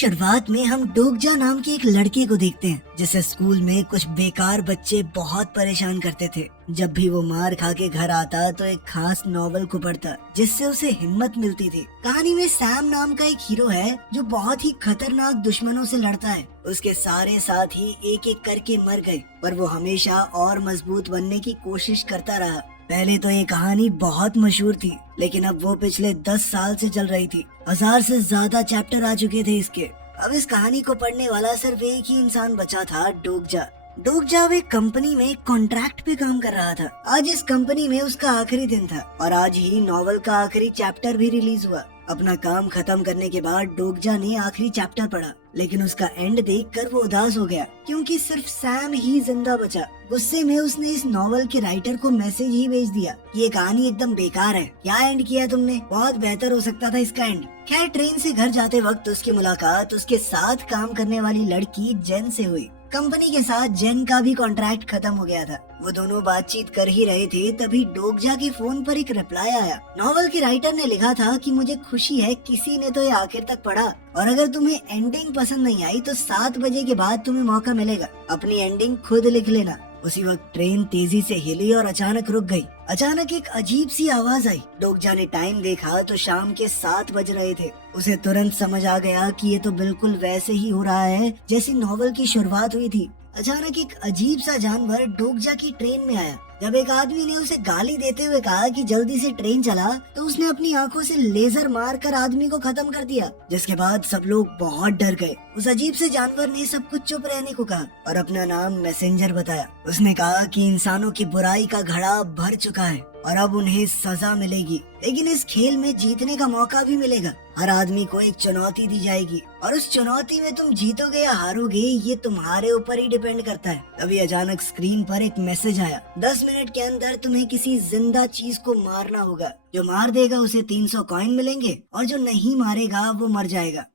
शुरुआत में हम डोगजा नाम के एक लड़के को देखते हैं जिसे स्कूल में कुछ बेकार बच्चे बहुत परेशान करते थे। जब भी वो मार खा के घर आता तो एक खास नॉवल को पढ़ता जिससे उसे हिम्मत मिलती थी। कहानी में सैम नाम का एक हीरो है जो बहुत ही खतरनाक दुश्मनों से लड़ता है। उसके सारे साथी एक एक करके मर गए पर वो हमेशा और मजबूत बनने की कोशिश करता रहा। पहले तो ये कहानी बहुत मशहूर थी लेकिन अब वो पिछले 10 साल से चल रही थी। 1000 से ज्यादा चैप्टर आ चुके थे इसके। अब इस कहानी को पढ़ने वाला सिर्फ एक ही इंसान बचा था, डोगजा। डोगजा अब एक कंपनी में कॉन्ट्रैक्ट पे काम कर रहा था। आज इस कंपनी में उसका आखिरी दिन था और आज ही नॉवल का आखिरी चैप्टर भी रिलीज हुआ। अपना काम खत्म करने के बाद डोगजा ने आखिरी चैप्टर पढ़ा लेकिन उसका एंड देखकर वो उदास हो गया क्योंकि सिर्फ सैम ही जिंदा बचा। गुस्से में उसने इस नॉवल के राइटर को मैसेज ही भेज दिया, ये कहानी एकदम बेकार है, क्या एंड किया तुमने, बहुत बेहतर हो सकता था इसका एंड। खैर ट्रेन से घर जाते वक्त उसकी मुलाकात उसके साथ काम करने वाली लड़की जेन से हुई। कंपनी के साथ जेन का भी कॉन्ट्रैक्ट खत्म हो गया था। वो दोनों बातचीत कर ही रहे थे तभी डोगजा के फोन पर एक रिप्लाई आया। नॉवल के राइटर ने लिखा था कि मुझे खुशी है किसी ने तो ये आखिर तक पढ़ा और अगर तुम्हें एंडिंग पसंद नहीं आई तो 7 बजे के बाद तुम्हें मौका मिलेगा, अपनी एंडिंग खुद लिख लेना। उसी वक्त ट्रेन तेजी से हिली और अचानक रुक गई। अचानक एक अजीब सी आवाज आई। डोगजा ने टाइम देखा तो शाम के 7 बज रहे थे। उसे तुरंत समझ आ गया कि ये तो बिल्कुल वैसे ही हो रहा है जैसी नॉवल की शुरुआत हुई थी। अचानक एक अजीब सा जानवर डोगजा की ट्रेन में आया। जब एक आदमी ने उसे गाली देते हुए कहा कि जल्दी से ट्रेन चला तो उसने अपनी आंखों से लेजर मारकर आदमी को खत्म कर दिया, जिसके बाद सब लोग बहुत डर गए। उस अजीब से जानवर ने सब कुछ चुप रहने को कहा और अपना नाम मैसेंजर बताया। उसने कहा कि इंसानों की बुराई का घड़ा भर चुका है और अब उन्हें सजा मिलेगी, लेकिन इस खेल में जीतने का मौका भी मिलेगा। हर आदमी को एक चुनौती दी जाएगी और उस चुनौती में तुम जीतोगे या हारोगे ये तुम्हारे ऊपर ही डिपेंड करता है। तभी अचानक स्क्रीन पर एक मैसेज आया, 10 मिनट के अंदर तुम्हें किसी जिंदा चीज को मारना होगा। जो मार देगा उसे 300 कॉइन मिलेंगे और जो नहीं मारेगा वो मर जाएगा।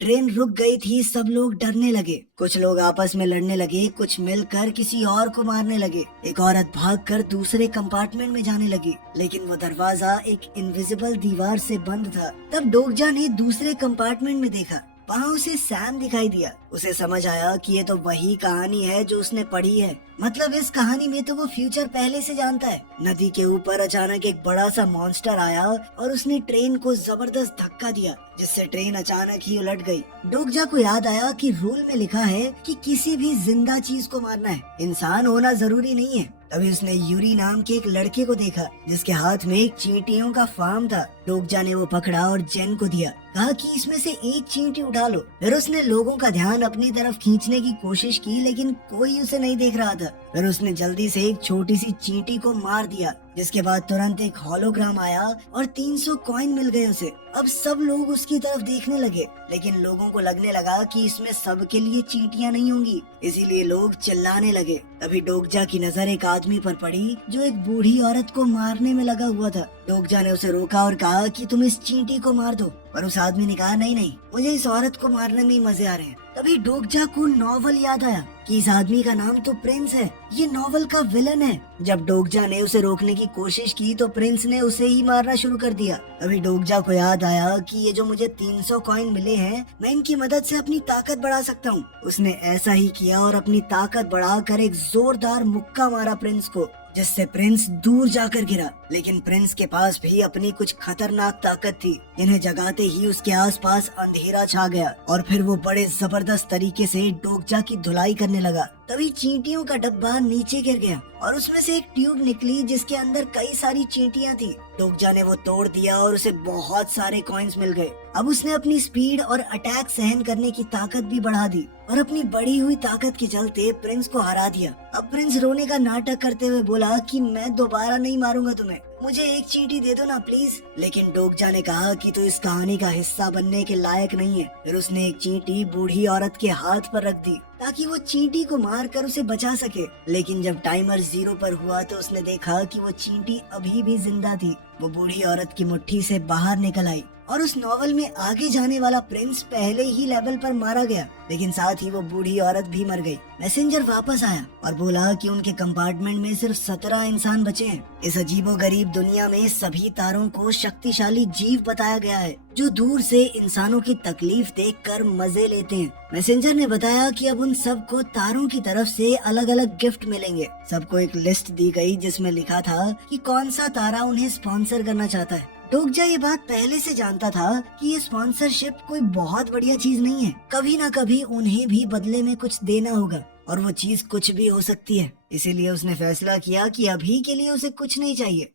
ट्रेन रुक गई थी, सब लोग डरने लगे। कुछ लोग आपस में लड़ने लगे, कुछ मिलकर किसी और को मारने लगे। एक औरत भागकर दूसरे कंपार्टमेंट में जाने लगी लेकिन वो दरवाजा एक इनविजिबल दीवार से बंद था। तब डोगजा ने दूसरे कंपार्टमेंट में देखा, वहाँ उसे सैम दिखाई दिया। उसे समझ आया कि ये तो वही कहानी है जो उसने पढ़ी है। मतलब इस कहानी में तो वो फ्यूचर पहले से जानता है। नदी के ऊपर अचानक एक बड़ा सा मॉन्स्टर आया और उसने ट्रेन को जबरदस्त धक्का दिया जिससे ट्रेन अचानक ही उलट गई। डोगजा को याद आया कि रूल में लिखा है कि किसी भी जिंदा चीज को मारना है, इंसान होना जरूरी नहीं है। तभी उसने यूरी नाम के एक लड़के को देखा जिसके हाथ में एक चींटियों का फार्म था। डोगजा ने वो पकड़ा और जेन को दिया, कहा कि इसमें से एक चींटी उठा लो। फिर उसने लोगों का ध्यान अपनी तरफ खींचने की कोशिश की लेकिन कोई उसे नहीं देख रहा था। फिर उसने जल्दी से एक छोटी सी चींटी को मार दिया जिसके बाद तुरंत एक होलोग्राम आया और 300 कॉइन मिल गए उसे। अब सब लोग उसकी तरफ देखने लगे लेकिन लोगों को लगने लगा कि इसमें सबके लिए चींटियां नहीं होंगी, इसीलिए लोग चिल्लाने लगे। तभी डोगजा की नजर एक आदमी पर पड़ी जो एक बूढ़ी औरत को मारने में लगा हुआ था। डोगजा ने उसे रोका और कहा कि तुम इस चींटी को मार दो, पर उस आदमी ने कहा नहीं नहीं, मुझे इस औरत को मारने में ही मजे आ रहे हैं। तभी डोगजा को नॉवल याद आया कि इस आदमी का नाम तो प्रिंस है, ये नॉवल का विलन है। जब डोगजा ने उसे रोकने की कोशिश की तो प्रिंस ने उसे ही मारना शुरू कर दिया। तभी डोगजा को याद आया कि ये जो मुझे 300 कॉइन मिले हैं मैं इनकी मदद से अपनी ताकत बढ़ा सकता हूँ। उसने ऐसा ही किया और अपनी ताकत बढ़ाकर एक जोरदार मुक्का मारा प्रिंस को, जिससे प्रिंस दूर जाकर गिरा। लेकिन प्रिंस के पास भी अपनी कुछ खतरनाक ताकत थी, इन्हें जगाते ही उसके आसपास अंधेरा छा गया और फिर वो बड़े जबरदस्त तरीके से डोगजा की धुलाई करने लगा। तभी चींटियों का डब्बा नीचे गिर गया और उसमें से एक ट्यूब निकली जिसके अंदर कई सारी चींटियां थी। डोगजा ने वो तोड़ दिया और उसे बहुत सारे कॉइन्स मिल गए। अब उसने अपनी स्पीड और अटैक सहन करने की ताकत भी बढ़ा दी और अपनी बढ़ी हुई ताकत के चलते प्रिंस को हरा दिया। अब प्रिंस रोने का नाटक करते हुए बोला कि मैं दोबारा नहीं मारूंगा तुम्हें, मुझे एक चींटी दे दो ना प्लीज। लेकिन डोगजा ने कहा कि तू इस कहानी का हिस्सा बनने के लायक नहीं है। फिर उसने एक चींटी बूढ़ी औरत के हाथ पर रख दी ताकि वो चींटी को मार कर उसे बचा सके। लेकिन जब टाइमर 0 पर हुआ तो उसने देखा कि वो चींटी अभी भी जिंदा थी। वो बूढ़ी औरत की मुट्ठी से बाहर निकल आई और उस नॉवल में आगे जाने वाला प्रिंस पहले ही लेवल पर मारा गया, लेकिन साथ ही वो बूढ़ी औरत भी मर गई। मैसेंजर वापस आया और बोला कि उनके कंपार्टमेंट में सिर्फ 17 इंसान बचे हैं। इस अजीबोगरीब दुनिया में सभी तारों को शक्तिशाली जीव बताया गया है जो दूर से इंसानों की तकलीफ देखकर मजे लेते हैं। मैसेंजर ने बताया कि अब उन सबको तारों की तरफ से अलग अलग गिफ्ट मिलेंगे। सबको एक लिस्ट दी गई जिसमें लिखा था कि कौन सा तारा उन्हें स्पॉन्सर करना चाहता है। डोगजा ये बात पहले से जानता था कि ये स्पॉन्सरशिप कोई बहुत बढ़िया चीज नहीं है। कभी ना कभी उन्हें भी बदले में कुछ देना होगा और वो चीज कुछ भी हो सकती है। इसीलिए उसने फैसला किया कि अभी के लिए उसे कुछ नहीं चाहिए।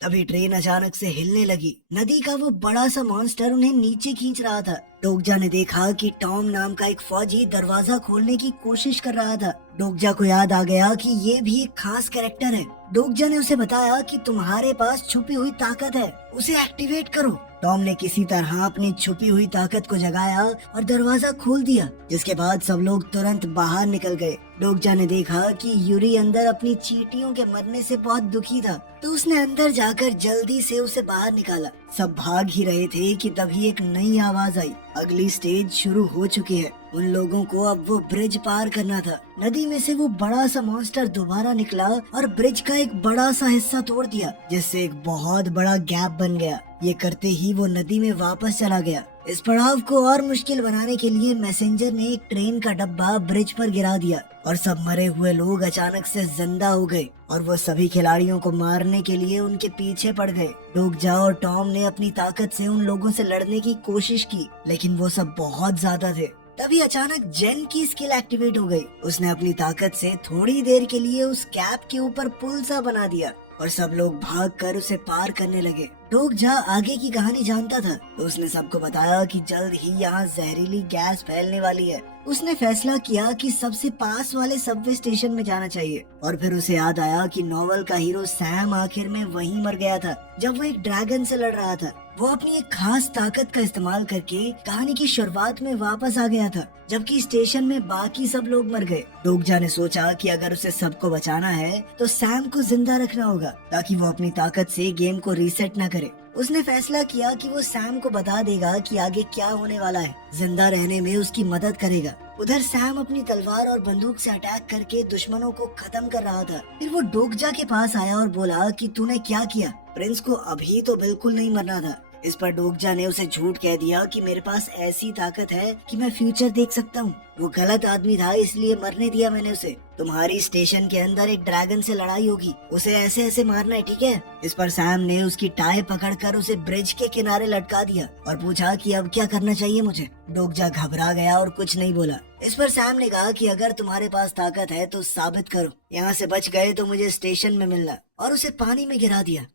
तभी ट्रेन अचानक से हिलने लगी। नदी का वो बड़ा सा मॉन्स्टर उन्हें नीचे खींच रहा था। डोगजा ने देखा कि टॉम नाम का एक फौजी दरवाजा खोलने की कोशिश कर रहा था। डोगजा को याद आ गया कि ये भी एक खास कैरेक्टर है। डोगजा ने उसे बताया कि तुम्हारे पास छुपी हुई ताकत है, उसे एक्टिवेट करो। टॉम ने किसी तरह अपनी छुपी हुई ताकत को जगाया और दरवाजा खोल दिया, जिसके बाद सब लोग तुरंत बाहर निकल गए। डोगजा ने देखा कि यूरी अंदर अपनी चींटियों के मरने से बहुत दुखी था, तो उसने अंदर जाकर जल्दी से उसे बाहर निकाला। सब भाग ही रहे थे कि तभी एक नई आवाज आई। अगली स्टेज शुरू हो चुकी है। उन लोगों को अब वो ब्रिज पार करना था। नदी में से वो बड़ा सा मॉन्स्टर दोबारा निकला और ब्रिज का एक बड़ा सा हिस्सा तोड़ दिया, जिससे एक बहुत बड़ा गैप बन गया। ये करते ही वो नदी में वापस चला गया। इस पड़ाव को और मुश्किल बनाने के लिए मैसेंजर ने एक ट्रेन का डब्बा ब्रिज पर गिरा दिया और सब मरे हुए लोग अचानक से जिंदा हो गए और वो सभी खिलाड़ियों को मारने के लिए उनके पीछे पड़ गए। डोगजा और टॉम ने अपनी ताकत से उन लोगों से लड़ने की कोशिश की, लेकिन वो सब बहुत ज्यादा थे। तभी अचानक जेन की स्किल एक्टिवेट हो गई। उसने अपनी ताकत से थोड़ी देर के लिए उस कैप के ऊपर पुल सा बना दिया और सब लोग भागकर उसे पार करने लगे। डोगजा आगे की कहानी जानता था, तो उसने सबको बताया कि जल्द ही यहाँ जहरीली गैस फैलने वाली है। उसने फैसला किया कि सबसे पास वाले सबवे स्टेशन में जाना चाहिए और फिर उसे याद आया कि नॉवल का हीरो सैम आखिर में वहीं मर गया था जब वो एक ड्रैगन से लड़ रहा था। वो अपनी एक खास ताकत का इस्तेमाल करके कहानी की शुरुआत में वापस आ गया था, जबकि स्टेशन में बाकी सब लोग मर गए। डोगजा ने सोचा कि अगर उसे सबको बचाना है तो सैम को जिंदा रखना होगा ताकि वो अपनी ताकत से गेम को रीसेट न करे। उसने फैसला किया कि वो सैम को बता देगा कि आगे क्या होने वाला है, जिंदा रहने में उसकी मदद करेगा। उधर सैम अपनी तलवार और बंदूक से अटैक करके दुश्मनों को खत्म कर रहा था। फिर वो डोगजा के पास आया और बोला कि तूने क्या किया? प्रिंस को अभी तो बिल्कुल नहीं मरना था। इस पर डोगजा ने उसे झूठ कह दिया कि मेरे पास ऐसी ताकत है कि मैं फ्यूचर देख सकता हूँ। वो गलत आदमी था, इसलिए मरने दिया मैंने उसे। तुम्हारी स्टेशन के अंदर एक ड्रैगन से लड़ाई होगी, उसे ऐसे ऐसे मारना है, ठीक है? इस पर सैम ने उसकी टाई पकड़कर उसे ब्रिज के किनारे लटका दिया और पूछा कि अब क्या करना चाहिए मुझे। डोगजा घबरा गया और कुछ नहीं बोला। इस पर सैम ने कहा कि अगर तुम्हारे पास ताकत है तो साबित करो, यहाँ से बच गए तो मुझे स्टेशन में मिलना, और उसे पानी में गिरा दिया।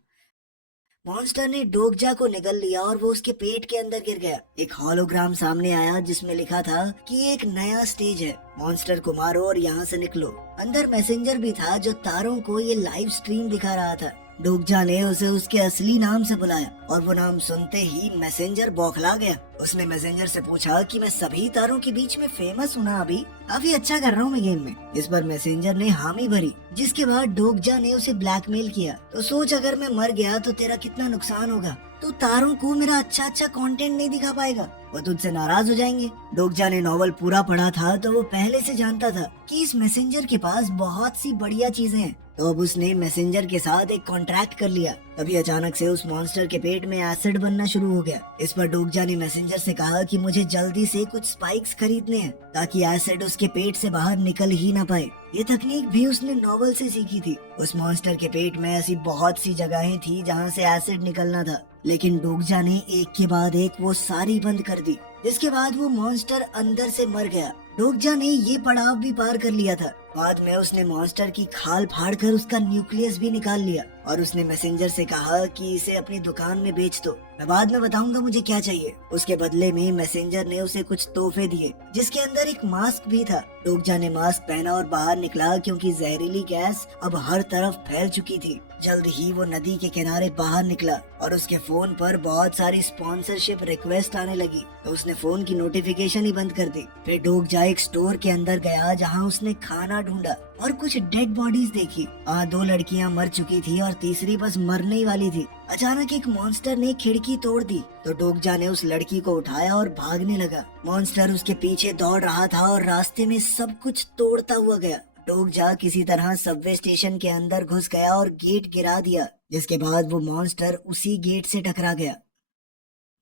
मॉन्स्टर ने डोगजा को निगल लिया और वो उसके पेट के अंदर गिर गया। एक होलोग्राम सामने आया जिसमें लिखा था कि ये एक नया स्टेज है, मॉन्स्टर को मारो और यहाँ से निकलो। अंदर मैसेंजर भी था जो तारों को ये लाइव स्ट्रीम दिखा रहा था। डोगजा ने उसे उसके असली नाम से बुलाया और वो नाम सुनते ही मैसेंजर बौखला गया। उसने मैसेंजर से पूछा कि मैं सभी तारों के बीच में फेमस हूँ ना, अभी काफी अच्छा कर रहा हूँ मैं गेम में। इस पर मैसेंजर ने हामी भरी, जिसके बाद डोगजा ने उसे ब्लैकमेल किया। तो सोच, अगर मैं मर गया तो तेरा कितना नुकसान होगा। तू तारों को मेरा अच्छा कंटेंट नहीं दिखा पाएगा, वो तुझसे नाराज हो जाएंगे। डोगजा ने नॉवल पूरा पढ़ा था तो वो पहले से जानता था कि इस मैसेंजर के पास बहुत सी बढ़िया चीजें हैं, तो अब उसने मैसेंजर के साथ एक कॉन्ट्रैक्ट कर लिया। तभी अचानक से उस मॉन्स्टर के पेट में एसिड बनना शुरू हो गया। इस पर डोगजा ने मैसेंजर से कहा कि मुझे जल्दी से कुछ स्पाइक्स खरीदने हैं ताकि एसिड उसके पेट से बाहर निकल ही ना पाए। ये तकनीक भी उसने नॉवल से सीखी थी। उस मॉन्स्टर के पेट में ऐसी बहुत सी जगहें थी जहाँ से एसिड निकलना था, लेकिन डोगजा ने एक के बाद एक वो सारी बंद कर दी, जिसके बाद वो मॉन्स्टर अंदर से मर गया। डोगजा ने ये पड़ाव भी पार कर लिया था। बाद में उसने मॉन्स्टर की खाल फाड़कर उसका न्यूक्लियस भी निकाल लिया और उसने मैसेंजर से कहा कि इसे अपनी दुकान में बेच दो, मैं बाद में बताऊंगा मुझे क्या चाहिए। उसके बदले में मैसेंजर ने उसे कुछ तोहफे दिए, जिसके अंदर एक मास्क भी था। डोगजा ने मास्क पहना और बाहर निकला क्योंकि जहरीली गैस अब हर तरफ फैल चुकी थी। जल्द ही वो नदी के किनारे बाहर निकला और उसके फोन पर बहुत सारी स्पॉन्सरशिप रिक्वेस्ट आने लगी, तो उसने फोन की नोटिफिकेशन ही बंद कर दी। फिर डोगजा एक स्टोर के अंदर गया जहाँ उसने खाना ढूंढा और कुछ डेड बॉडीज देखी। 2 लड़कियां मर चुकी थी और तीसरी बस मरने ही वाली थी। अचानक एक मॉन्स्टर ने खिड़की तोड़ दी तो डोगजा ने उस लड़की को उठाया और भागने लगा। मॉन्स्टर उसके पीछे दौड़ रहा था और रास्ते में सब कुछ तोड़ता हुआ गया। डोगजा किसी तरह सबवे स्टेशन के अंदर घुस गया और गेट गिरा दिया, जिसके बाद वो मॉन्स्टर उसी गेट से टकरा गया।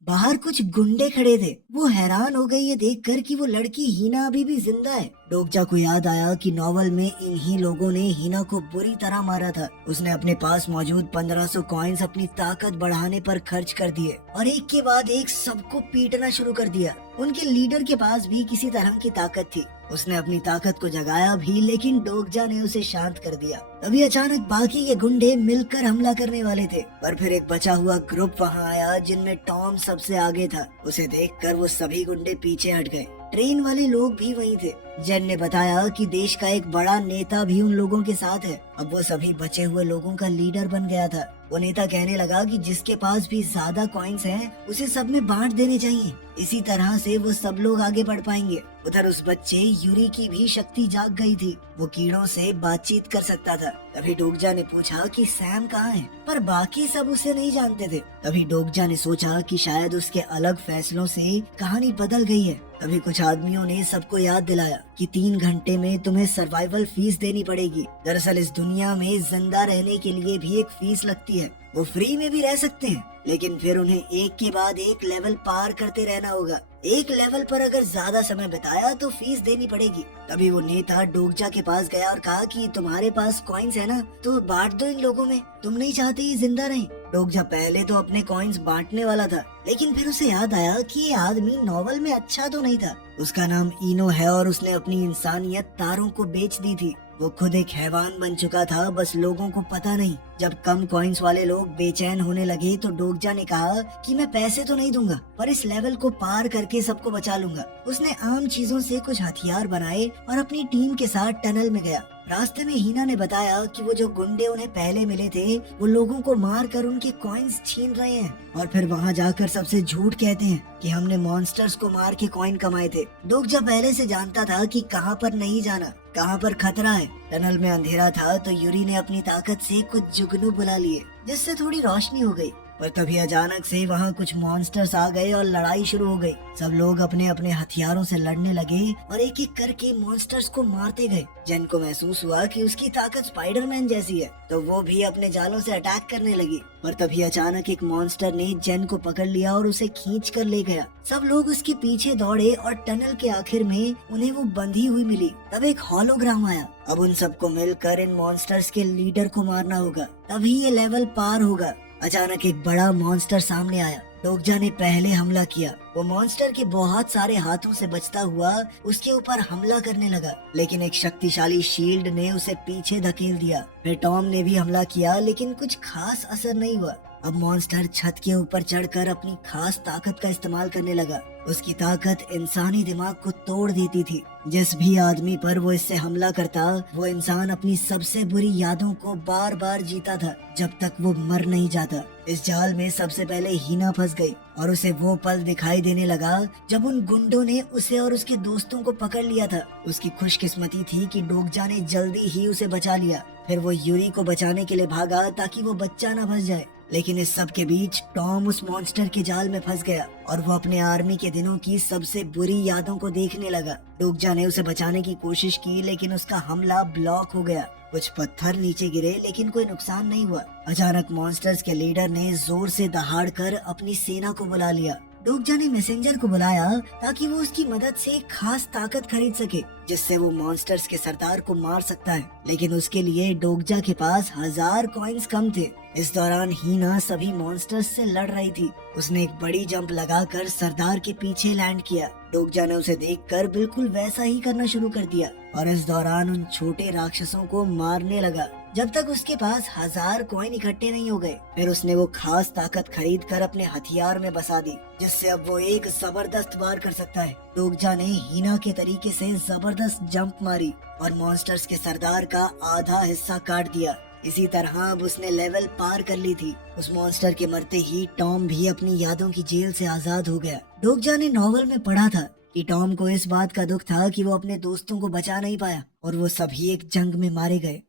बाहर कुछ गुंडे खड़े थे। वो हैरान हो गई ये देखकर कि वो लड़की हीना अभी भी जिंदा है। डोगजा को याद आया कि नॉवल में इन्हीं लोगों ने हीना को बुरी तरह मारा था। उसने अपने पास मौजूद 1500 कॉइन्स अपनी ताकत बढ़ाने पर खर्च कर दिए और एक के बाद एक सबको पीटना शुरू कर दिया। उनके लीडर के पास भी किसी तरह की ताकत थी। उसने अपनी ताकत को जगाया भी, लेकिन डोगजा ने उसे शांत कर दिया। तभी अचानक बाकी के गुंडे मिलकर हमला करने वाले थे, पर फिर एक बचा हुआ ग्रुप वहां आया जिनमें टॉम सबसे आगे था। उसे देखकर वो सभी गुंडे पीछे हट गए। ट्रेन वाले लोग भी वहीं थे। जेन ने बताया कि देश का एक बड़ा नेता भी उन लोगों के साथ है। अब वो सभी बचे हुए लोगों का लीडर बन गया था। वो नेता कहने लगा कि जिसके पास भी ज्यादा कॉइन्स हैं, उसे सब में बांट देने चाहिए। इसी तरह से वो सब लोग आगे बढ़ पाएंगे। उधर उस बच्चे यूरी की भी शक्ति जाग गई थी। वो कीड़ों से बातचीत कर सकता था। तभी डोगजा ने पूछा कि सैम कहाँ है, पर बाकी सब उसे नहीं जानते थे। तभी डोगजा ने सोचा कि शायद उसके अलग फैसलों से कहानी बदल गई है। तभी कुछ आदमियों ने सबको याद दिलाया कि 3 घंटे में तुम्हें सर्वाइवल फीस देनी पड़ेगी। दरअसल इस दुनिया में जिंदा रहने के लिए भी एक फीस लगती है। वो फ्री में भी रह सकते हैं, लेकिन फिर उन्हें एक के बाद एक लेवल पार करते रहना होगा। एक लेवल पर अगर ज्यादा समय बिताया तो फीस देनी पड़ेगी। तभी वो नेता डोगजा के पास गया और कहा कि तुम्हारे पास कॉइन्स है ना, तो बांट दो इन लोगों में। तुम नहीं चाहते ये जिंदा रहे। डोगजा पहले तो अपने कॉइन्स बांटने वाला था, लेकिन फिर उसे याद आया कि ये आदमी नॉवल में अच्छा तो नहीं था। उसका नाम इनो है और उसने अपनी इंसानियत तारों को बेच दी थी। वो खुद एक हैवान बन चुका था, बस लोगों को पता नहीं। जब कम कॉइन्स वाले लोग बेचैन होने लगे तो डोगजा ने कहा कि मैं पैसे तो नहीं दूंगा, पर इस लेवल को पार करके सबको बचा लूंगा। उसने आम चीजों से कुछ हथियार बनाए और अपनी टीम के साथ टनल में गया। रास्ते में हीना ने बताया कि वो जो गुंडे उन्हें पहले मिले थे, वो लोगों को मार कर उनके कॉइन्स छीन रहे हैं और फिर वहाँ जाकर सबसे झूठ कहते हैं कि हमने मॉन्स्टर्स को मार के कॉइन कमाए थे। डोगजा पहले से जानता था कि कहाँ पर नहीं जाना, कहाँ पर खतरा है। टनल में अंधेरा था तो यूरी ने अपनी ताकत से कुछ जुगनू बुला लिए, जिससे थोड़ी रोशनी हो गई। पर तभी अचानक से वहाँ कुछ मॉन्स्टर्स आ गए और लड़ाई शुरू हो गई। सब लोग अपने अपने हथियारों से लड़ने लगे और एक एक करके मॉन्स्टर्स को मारते गए। जेन को महसूस हुआ कि उसकी ताकत स्पाइडरमैन जैसी है, तो वो भी अपने जालों से अटैक करने लगी। पर तभी अचानक एक मॉन्स्टर ने जेन को पकड़ लिया और उसे खींच कर ले गया। सब लोग उसके पीछे दौड़े और टनल के आखिर में उन्हें वो बंधी हुई मिली। तब एक होलोग्राम आया। अब उन सबको मिलकर इन मॉन्स्टर्स के लीडर को मारना होगा, तभी ये लेवल पार होगा। अचानक एक बड़ा मॉन्स्टर सामने आया। डोगजा ने पहले हमला किया। वो मॉन्स्टर के बहुत सारे हाथों से बचता हुआ उसके ऊपर हमला करने लगा, लेकिन एक शक्तिशाली शील्ड ने उसे पीछे धकेल दिया। फिर टॉम ने भी हमला किया, लेकिन कुछ खास असर नहीं हुआ। अब मॉन्स्टर छत के ऊपर चढ़कर अपनी खास ताकत का इस्तेमाल करने लगा। उसकी ताकत इंसानी दिमाग को तोड़ देती थी। जिस भी आदमी पर वो इससे हमला करता, वो इंसान अपनी सबसे बुरी यादों को बार बार जीता था, जब तक वो मर नहीं जाता। इस जाल में सबसे पहले हीना फंस गई और उसे वो पल दिखाई देने लगा जब उन गुंडों ने उसे और उसके दोस्तों को पकड़ लिया था। उसकी खुशकिस्मती थी कि डोगजा ने जल्दी ही उसे बचा लिया। फिर वो यूरी को बचाने के लिए भागा ताकि वो बच्चा न फंस जाए, लेकिन इस सब के बीच टॉम उस मॉन्स्टर के जाल में फंस गया और वो अपने आर्मी के दिनों की सबसे बुरी यादों को देखने लगा। डोगजा ने उसे बचाने की कोशिश की, लेकिन उसका हमला ब्लॉक हो गया। कुछ पत्थर नीचे गिरे, लेकिन कोई नुकसान नहीं हुआ। अचानक मॉन्स्टर्स के लीडर ने जोर से दहाड़कर अपनी सेना को बुला लिया। डोगजा ने मैसेंजर को बुलाया ताकि वो उसकी मदद से खास ताकत खरीद सके, जिससे वो मॉन्स्टर्स के सरदार को मार सकता है। लेकिन उसके लिए डोगजा के पास 1000 कॉइन्स कम थे। इस दौरान हीना सभी मॉन्स्टर्स से लड़ रही थी। उसने एक बड़ी जंप लगाकर सरदार के पीछे लैंड किया। डोगजा ने उसे देखकर बिल्कुल वैसा ही करना शुरू कर दिया और इस दौरान उन छोटे राक्षसों को मारने लगा जब तक उसके पास 1000 कॉइन इकट्ठे नहीं हो गए। फिर उसने वो खास ताकत खरीद कर अपने हथियार में बसा दी, जिससे अब वो एक जबरदस्त वार कर सकता है। डोगजा ने हीना के तरीके से जबरदस्त जंप मारी और मॉन्स्टर्स के सरदार का आधा हिस्सा काट दिया। इसी तरह अब उसने लेवल पार कर ली थी। उस मॉन्स्टर के मरते ही टॉम भी अपनी यादों की जेल से आजाद हो गया। डोगजा ने नॉवल में पढ़ा था कि टॉम को इस बात का दुख था कि वो अपने दोस्तों को बचा नहीं पाया और वो सभी एक जंग में मारे गए।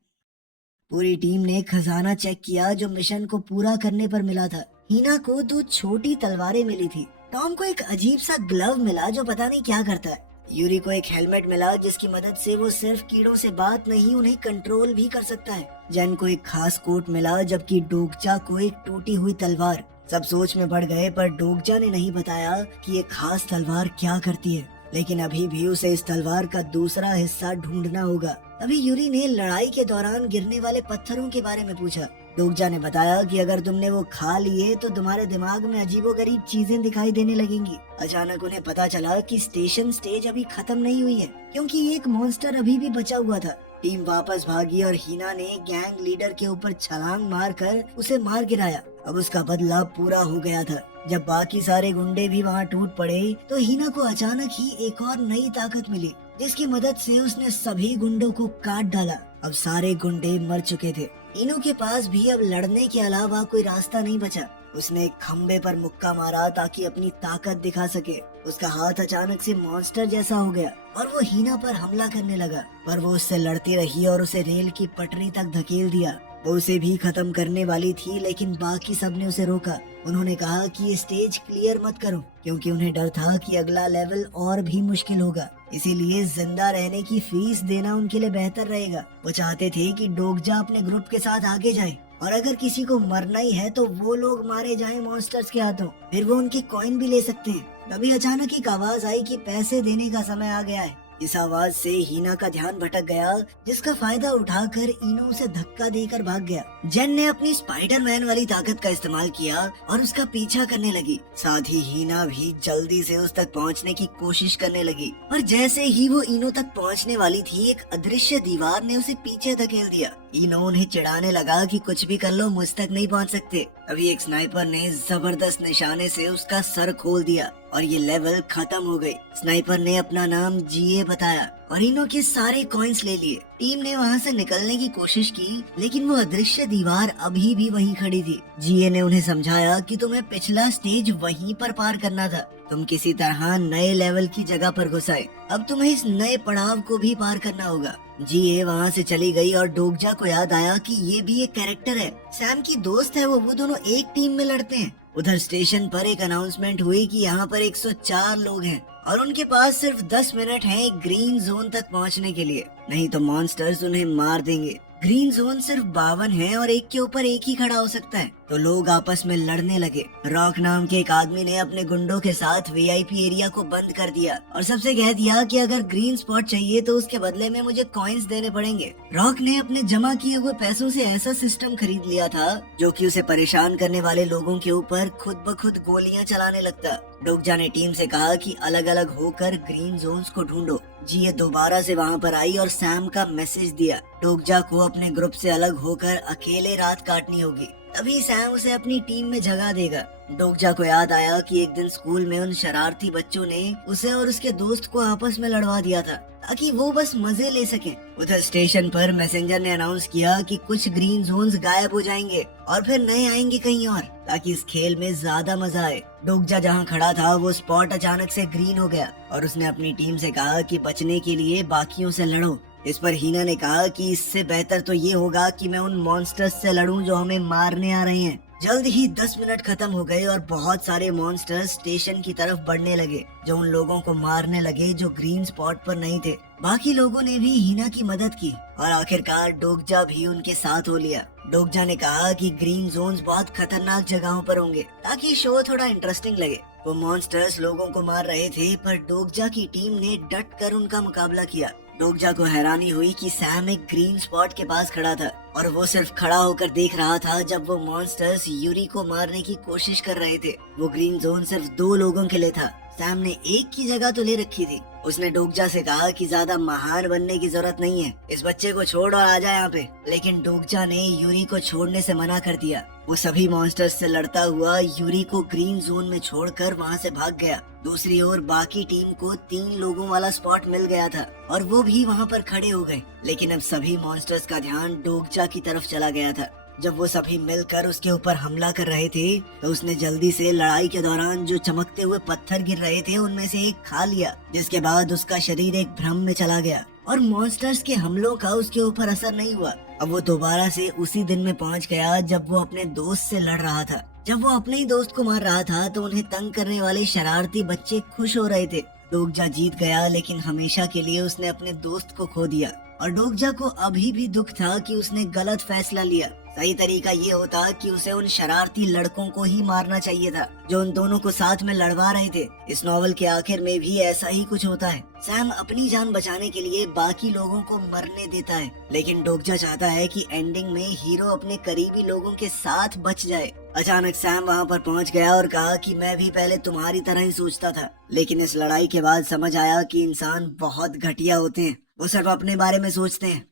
पूरी टीम ने खजाना चेक किया जो मिशन को पूरा करने पर मिला था। हीना को 2 छोटी तलवारें मिली थी। टॉम को एक अजीब सा ग्लव मिला जो पता नहीं क्या करता है। यूरी को एक हेलमेट मिला जिसकी मदद से वो सिर्फ कीड़ों से बात नहीं उन्हें कंट्रोल भी कर सकता है। जेन को एक खास कोट मिला जबकि डोगजा को एक टूटी हुई तलवार। सब सोच में पड़ गए पर डोगजा ने नहीं बताया कि ये खास तलवार क्या करती है, लेकिन अभी भी उसे इस तलवार का दूसरा हिस्सा ढूंढना होगा। अभी यूरी ने लड़ाई के दौरान गिरने वाले पत्थरों के बारे में पूछा। डोगजा ने बताया कि अगर तुमने वो खा लिए तो तुम्हारे दिमाग में अजीबोगरीब चीजें दिखाई देने लगेंगी। अचानक उन्हें पता चला कि स्टेशन स्टेज अभी खत्म नहीं हुई है क्योंकि एक मॉन्स्टर अभी भी बचा हुआ था। टीम वापस भागी और हीना ने गैंग लीडर के ऊपर छलांग मारकर उसे मार गिराया। अब उसका बदला पूरा हो गया था। जब बाकी सारे गुंडे भी वहाँ टूट पड़े तो हीना को अचानक ही एक और नई ताकत मिली जिसकी मदद से उसने सभी गुंडों को काट डाला। अब सारे गुंडे मर चुके थे। हीनो के पास भी अब लड़ने के अलावा कोई रास्ता नहीं बचा। उसने एक खम्बे पर मुक्का मारा ताकि अपनी ताकत दिखा सके। उसका हाथ अचानक से मॉन्स्टर जैसा हो गया और वो हीना पर हमला करने लगा, पर वो उससे लड़ती रही और उसे रेल की पटरी तक धकेल दिया। वो उसे भी खत्म करने वाली थी लेकिन बाकी सब ने उसे रोका। उन्होंने कहा कि ये स्टेज क्लियर मत करो क्योंकि उन्हें डर था कि अगला लेवल और भी मुश्किल होगा, इसीलिए जिंदा रहने की फीस देना उनके लिए बेहतर रहेगा। वो चाहते थे कि डोगजा अपने ग्रुप के साथ आगे जाए और अगर किसी को मरना ही है तो वो लोग मारे जाएं मॉन्स्टर्स के हाथों, फिर वो उनकी कॉइन भी ले सकते हैं। तभी अचानक एक आवाज आई कि पैसे देने का समय आ गया है। इस आवाज से हीना का ध्यान भटक गया जिसका फायदा उठाकर इनो उसे धक्का देकर भाग गया। जेन ने अपनी स्पाइडरमैन वाली ताकत का इस्तेमाल किया और उसका पीछा करने लगी। साथ ही हीना भी जल्दी से उस तक पहुंचने की कोशिश करने लगी, पर जैसे ही वो इनो तक पहुंचने वाली थी एक अदृश्य दीवार ने उसे पीछे धकेल दिया। इनो उन्हें चिढ़ाने लगा कि कुछ भी कर लो मुझ तक नहीं पहुंच सकते। अभी एक स्नाइपर ने जबरदस्त निशाने से उसका सर खोल दिया और ये लेवल खत्म हो गई। स्नाइपर ने अपना नाम जीए बताया और इनो के सारे कॉइन्स ले लिए। टीम ने वहाँ से निकलने की कोशिश की लेकिन वो अदृश्य दीवार अभी भी वहीं खड़ी थी। जीए ने उन्हें समझाया कि तुम्हें पिछला स्टेज वहीं पर पार करना था। तुम किसी तरह नए लेवल की जगह पर घुस आए। अब तुम्हें इस नए पड़ाव को भी पार करना होगा। जीए वहाँ से चली गई और डोगजा को याद आया कि ये भी एक कैरेक्टर है, सैम की दोस्त है वो दोनों एक टीम में लड़ते हैं। उधर स्टेशन पर एक अनाउंसमेंट हुई कि यहाँ पर 104 लोग हैं और उनके पास सिर्फ 10 मिनट हैं एक ग्रीन जोन तक पहुँचने के लिए, नहीं तो मॉन्स्टर्स उन्हें मार देंगे। ग्रीन जोन सिर्फ 52 है और एक के ऊपर एक ही खड़ा हो सकता है। तो लोग आपस में लड़ने लगे। रॉक नाम के एक आदमी ने अपने गुंडों के साथ वीआईपी एरिया को बंद कर दिया और सबसे कह दिया कि अगर ग्रीन स्पॉट चाहिए तो उसके बदले में मुझे कॉइन्स देने पड़ेंगे। रॉक ने अपने जमा किए हुए पैसों से ऐसा सिस्टम खरीद लिया था जो कि उसे परेशान करने वाले लोगों के ऊपर खुद ब खुद गोलियां चलाने लगता। डोगजा ने टीम से कहा कि अलग अलग होकर ग्रीन जोन्स को ढूंढो। जीए दोबारा से वहाँ पर आई और सैम का मैसेज दिया। डोगजा को अपने ग्रुप से अलग होकर अकेले रात काटनी होगी, तभी सैम उसे अपनी टीम में जगह देगा। डोगजा को याद आया कि एक दिन स्कूल में उन शरारती बच्चों ने उसे और उसके दोस्त को आपस में लड़वा दिया था ताकि वो बस मजे ले सकें। उधर स्टेशन पर मैसेंजर ने अनाउंस किया कि कुछ ग्रीन जोन्स गायब हो जाएंगे और फिर नए आएंगे कहीं और, ताकि इस खेल में ज्यादा मजा आए। डोगजा जहाँ खड़ा था वो स्पॉट अचानक से ग्रीन हो गया और उसने अपनी टीम से कहा कि बचने के लिए बाकियों से लड़ो। इस पर हीना ने कहा कि इससे बेहतर तो ये होगा कि मैं उन मॉन्स्टर्स से लड़ूं जो हमें मारने आ रहे हैं। जल्द ही 10 मिनट खत्म हो गए और बहुत सारे मॉन्स्टर्स स्टेशन की तरफ बढ़ने लगे जो उन लोगों को मारने लगे जो ग्रीन स्पॉट पर नहीं थे। बाकी लोगों ने भी हीना की मदद की और आखिरकार डोगजा भी उनके साथ हो लिया। डोगजा ने कहा कि ग्रीन जोन्स बहुत खतरनाक जगहों पर होंगे ताकि शो थोड़ा इंटरेस्टिंग लगे। वो मॉन्स्टर्स लोगों को मार रहे थे पर डोगजा की टीम ने डट कर उनका मुकाबला किया। डोगजा को हैरानी हुई कि सैम एक ग्रीन स्पॉट के पास खड़ा था और वो सिर्फ खड़ा होकर देख रहा था जब वो मॉन्स्टर्स यूरी को मारने की कोशिश कर रहे थे। वो ग्रीन जोन सिर्फ 2 लोगों के लिए था। सैम ने एक की जगह तो ले रखी थी। उसने डोगजा से कहा कि ज्यादा महान बनने की जरूरत नहीं है, इस बच्चे को छोड़ और आ जा यहाँ पे। लेकिन डोगजा ने यूरी को छोड़ने से मना कर दिया। वो सभी मॉन्स्टर्स से लड़ता हुआ यूरी को ग्रीन जोन में छोड़कर वहाँ से भाग गया। दूसरी ओर बाकी टीम को 3 लोगों वाला स्पॉट मिल गया था और वो भी वहाँ पर खड़े हो गए। लेकिन अब सभी मॉन्स्टर्स का ध्यान डोगजा की तरफ चला गया था। जब वो सभी मिलकर उसके ऊपर हमला कर रहे थे तो उसने जल्दी से लड़ाई के दौरान जो चमकते हुए पत्थर गिर रहे थे उनमें से एक खा लिया, जिसके बाद उसका शरीर एक भ्रम में चला गया और मॉन्स्टर्स के हमलों का उसके ऊपर असर नहीं हुआ। अब वो दोबारा से उसी दिन में पहुंच गया जब वो अपने दोस्त से लड़ रहा था। जब वो अपने ही दोस्त को मार रहा था तो उन्हें तंग करने वाले शरारती बच्चे खुश हो रहे थे। डोगजा जीत गया, लेकिन हमेशा के लिए उसने अपने दोस्त को खो दिया और डोगजा को अभी भी दुख था कि उसने गलत फैसला लिया। सही तरीका ये होता कि उसे उन शरारती लड़कों को ही मारना चाहिए था जो उन दोनों को साथ में लड़वा रहे थे। इस नॉवल के आखिर में भी ऐसा ही कुछ होता है। सैम अपनी जान बचाने के लिए बाकी लोगों को मरने देता है, लेकिन डोगजा चाहता है कि एंडिंग में हीरो अपने करीबी लोगों के साथ बच जाए। अचानक सैम वहाँ पर पहुँच गया और कहा कि मैं भी पहले तुम्हारी तरह ही सोचता था, लेकिन इस लड़ाई के बाद समझ आया कि इंसान बहुत घटिया होते हैं, वो सिर्फ अपने बारे में सोचते हैं।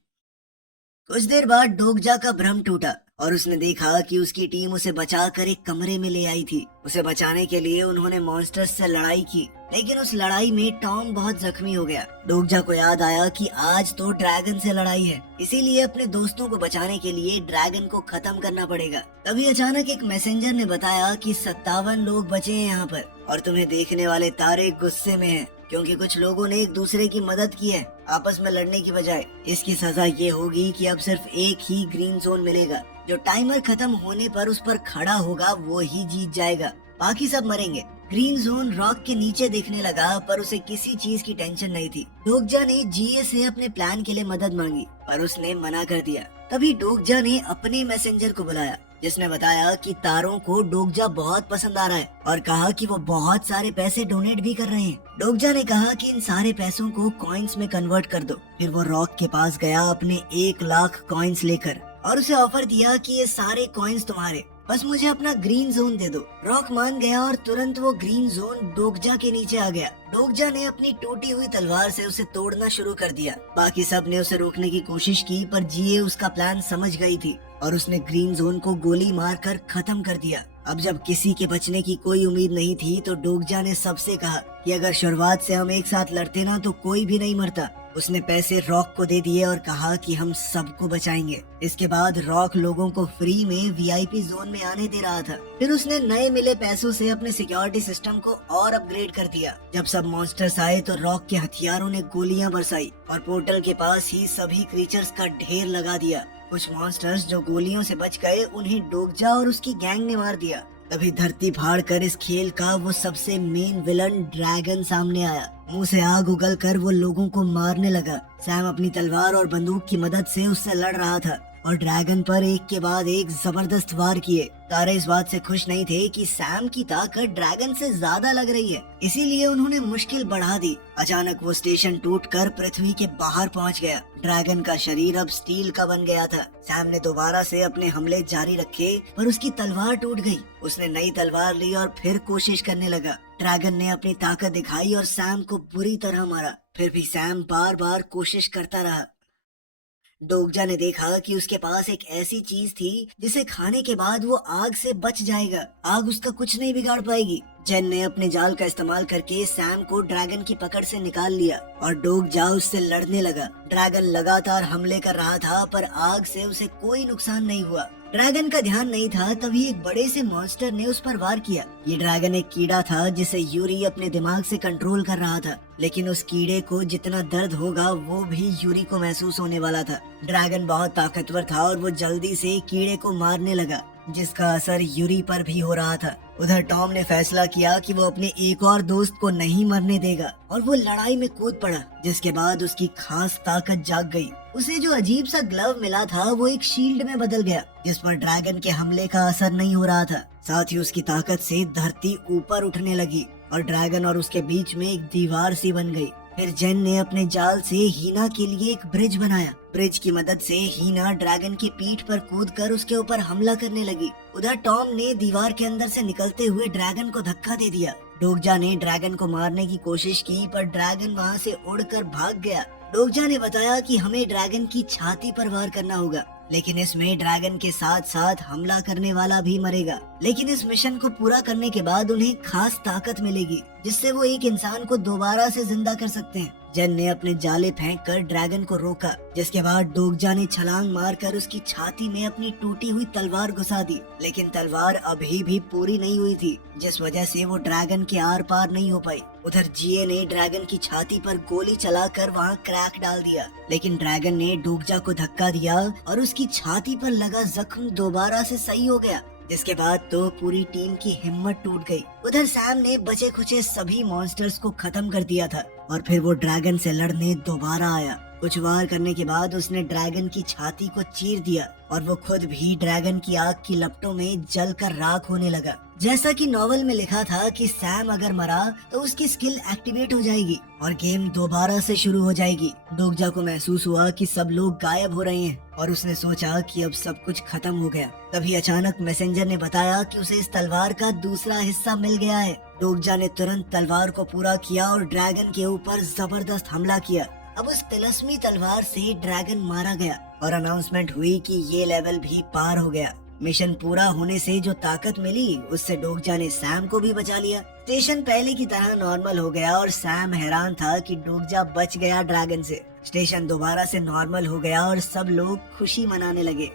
कुछ देर बाद डोगजा का भ्रम टूटा और उसने देखा कि उसकी टीम उसे बचाकर एक कमरे में ले आई थी। उसे बचाने के लिए उन्होंने मॉन्स्टर्स से लड़ाई की, लेकिन उस लड़ाई में टॉम बहुत जख्मी हो गया। डोगजा को याद आया कि आज तो ड्रैगन से लड़ाई है, इसीलिए अपने दोस्तों को बचाने के लिए ड्रैगन को खत्म करना पड़ेगा। तभी अचानक एक मैसेंजर ने बताया कि 57 लोग बचे हैं यहाँ पर और तुम्हें देखने वाले तारे गुस्से में हैं, क्योंकि कुछ लोगों ने एक दूसरे की मदद की है आपस में लड़ने की बजाय। इसकी सजा ये होगी कि अब सिर्फ एक ही ग्रीन जोन मिलेगा। जो टाइमर खत्म होने पर उस पर खड़ा होगा वो ही जीत जाएगा, बाकी सब मरेंगे। ग्रीन जोन रॉक के नीचे देखने लगा, पर उसे किसी चीज की टेंशन नहीं थी। डोगजा ने जीए से अपने प्लान के लिए मदद मांगी, पर उसने मना कर दिया। तभी डोगजा ने अपने मैसेंजर को बुलाया, जिसने बताया कि तारों को डोगजा बहुत पसंद आ रहा है और कहा कि वो बहुत सारे पैसे डोनेट भी कर रहे हैं। डोगजा ने कहा कि इन सारे पैसों को कॉइन्स में कन्वर्ट कर दो। फिर वो रॉक के पास गया अपने 1 लाख कॉइन्स लेकर और उसे ऑफर दिया कि ये सारे कॉइन्स तुम्हारे, बस मुझे अपना ग्रीन जोन दे दो। रॉक मान गया और तुरंत वो ग्रीन जोन डोगजा के नीचे आ गया। डोगजा ने अपनी टूटी हुई तलवार से उसे तोड़ना शुरू कर दिया। बाकी सब ने उसे रोकने की कोशिश की, पर जीए उसका प्लान समझ गई थी और उसने ग्रीन जोन को गोली मारकर खत्म कर दिया। अब जब किसी के बचने की कोई उम्मीद नहीं थी तो डोगजा ने सबसे कहा कि अगर शुरुआत से हम एक साथ लड़ते ना तो कोई भी नहीं मरता। उसने पैसे रॉक को दे दिए और कहा कि हम सबको बचाएंगे। इसके बाद रॉक लोगों को फ्री में वीआईपी जोन में आने दे रहा था। फिर उसने नए मिले पैसों से अपने सिक्योरिटी सिस्टम को और अपग्रेड कर दिया। जब सब मॉन्स्टर्स आए तो रॉक के हथियारों ने गोलियां बरसाई और पोर्टल के पास ही सभी क्रीचर्स का ढेर लगा दिया। कुछ मॉन्स्टर्स जो गोलियों से बच गए उन्हें डोगजा और उसकी गैंग ने मार दिया। तभी धरती फाड़ कर इस खेल का वो सबसे मेन विलन ड्रैगन सामने आया। मुंह से आग उगल कर वो लोगों को मारने लगा। सैम अपनी तलवार और बंदूक की मदद से उससे लड़ रहा था और ड्रैगन पर एक के बाद एक जबरदस्त वार किए। तारे इस बात से खुश नहीं थे कि सैम की ताकत ड्रैगन से ज्यादा लग रही है, इसीलिए उन्होंने मुश्किल बढ़ा दी। अचानक वो स्टेशन टूटकर पृथ्वी के बाहर पहुंच गया। ड्रैगन का शरीर अब स्टील का बन गया था। सैम ने दोबारा से अपने हमले जारी रखे, पर उसकी तलवार टूट गई। उसने नई तलवार ली और फिर कोशिश करने लगा। ड्रैगन ने अपनी ताकत दिखाई और सैम को बुरी तरह मारा। फिर भी सैम बार बार कोशिश करता रहा। डोगजा ने देखा कि उसके पास एक ऐसी चीज थी जिसे खाने के बाद वो आग से बच जाएगा। आग उसका कुछ नहीं बिगाड़ पाएगी। जेन ने अपने जाल का इस्तेमाल करके सैम को ड्रैगन की पकड़ से निकाल लिया और डोगजा उससे लड़ने लगा। ड्रैगन लगातार हमले कर रहा था, पर आग से उसे कोई नुकसान नहीं हुआ। ड्रैगन का ध्यान नहीं था, तभी एक बड़े से मॉन्स्टर ने उस पर वार किया। ये ड्रैगन एक कीड़ा था जिसे यूरी अपने दिमाग से कंट्रोल कर रहा था, लेकिन उस कीड़े को जितना दर्द होगा वो भी यूरी को महसूस होने वाला था। ड्रैगन बहुत ताकतवर था और वो जल्दी से कीड़े को मारने लगा, जिसका असर यूरी पर भी हो रहा था। उधर टॉम ने फैसला किया कि वो अपने एक और दोस्त को नहीं मरने देगा और वो लड़ाई में कूद पड़ा, जिसके बाद उसकी खास ताकत जाग गई। उसे जो अजीब सा ग्लव मिला था वो एक शील्ड में बदल गया, जिस पर ड्रैगन के हमले का असर नहीं हो रहा था। साथ ही उसकी ताकत से धरती ऊपर उठने लगी और ड्रैगन और उसके बीच में एक दीवार सी बन गई। फिर जेन ने अपने जाल से हीना के लिए एक ब्रिज बनाया। ब्रिज की मदद से हीना ड्रैगन की पीठ पर कूदकर उसके ऊपर हमला करने लगी। उधर टॉम ने दीवार के अंदर से निकलते हुए ड्रैगन को धक्का दे दिया। डोगजा ने ड्रैगन को मारने की कोशिश की, पर ड्रैगन वहाँ से उड़कर भाग गया। डोगजा ने बताया कि हमें ड्रैगन की छाती पर वार करना होगा, लेकिन इसमें ड्रैगन के साथ साथ हमला करने वाला भी मरेगा। लेकिन इस मिशन को पूरा करने के बाद उन्हें खास ताकत मिलेगी, जिससे वो एक इंसान को दोबारा से जिंदा कर सकते हैं। जन ने अपने जाले फेंक कर ड्रैगन को रोका, जिसके बाद डोगजा ने छलांग मारकर उसकी छाती में अपनी टूटी हुई तलवार घुसा दी, लेकिन तलवार अभी भी पूरी नहीं हुई थी, जिस वजह से वो ड्रैगन के आर पार नहीं हो पाई। उधर जिए ने ड्रैगन की छाती पर गोली चलाकर वहाँ क्रैक डाल दिया, लेकिन ड्रैगन ने डोगजा को धक्का दिया और उसकी छाती पर लगा जख्म दोबारा से सही हो गया, जिसके बाद तो पूरी टीम की हिम्मत टूट गई। उधर सैम ने बचे खुचे सभी मॉन्स्टर्स को खत्म कर दिया था और फिर वो ड्रैगन से लड़ने दोबारा आया। कुछ वार करने के बाद उसने ड्रैगन की छाती को चीर दिया और वो खुद भी ड्रैगन की आग की लपटों में जलकर राख होने लगा। जैसा कि नॉवल में लिखा था कि सैम अगर मरा तो उसकी स्किल एक्टिवेट हो जाएगी और गेम दोबारा से शुरू हो जाएगी। डोगजा को महसूस हुआ कि सब लोग गायब हो रहे हैं और उसने सोचा कि अब सब कुछ खत्म हो गया। तभी अचानक मैसेंजर ने बताया कि उसे इस तलवार का दूसरा हिस्सा मिल गया है। डोगजा ने तुरंत तलवार को पूरा किया और ड्रैगन के ऊपर जबरदस्त हमला किया। अब उस तिलस्मी तलवार से ड्रैगन मारा गया और अनाउंसमेंट हुई कि ये लेवल भी पार हो गया। मिशन पूरा होने से जो ताकत मिली उससे डोगजा ने सैम को भी बचा लिया। स्टेशन पहले की तरह नॉर्मल हो गया और सैम हैरान था कि डोगजा बच गया ड्रैगन से। स्टेशन दोबारा से नॉर्मल हो गया और सब लोग खुशी मनाने लगे।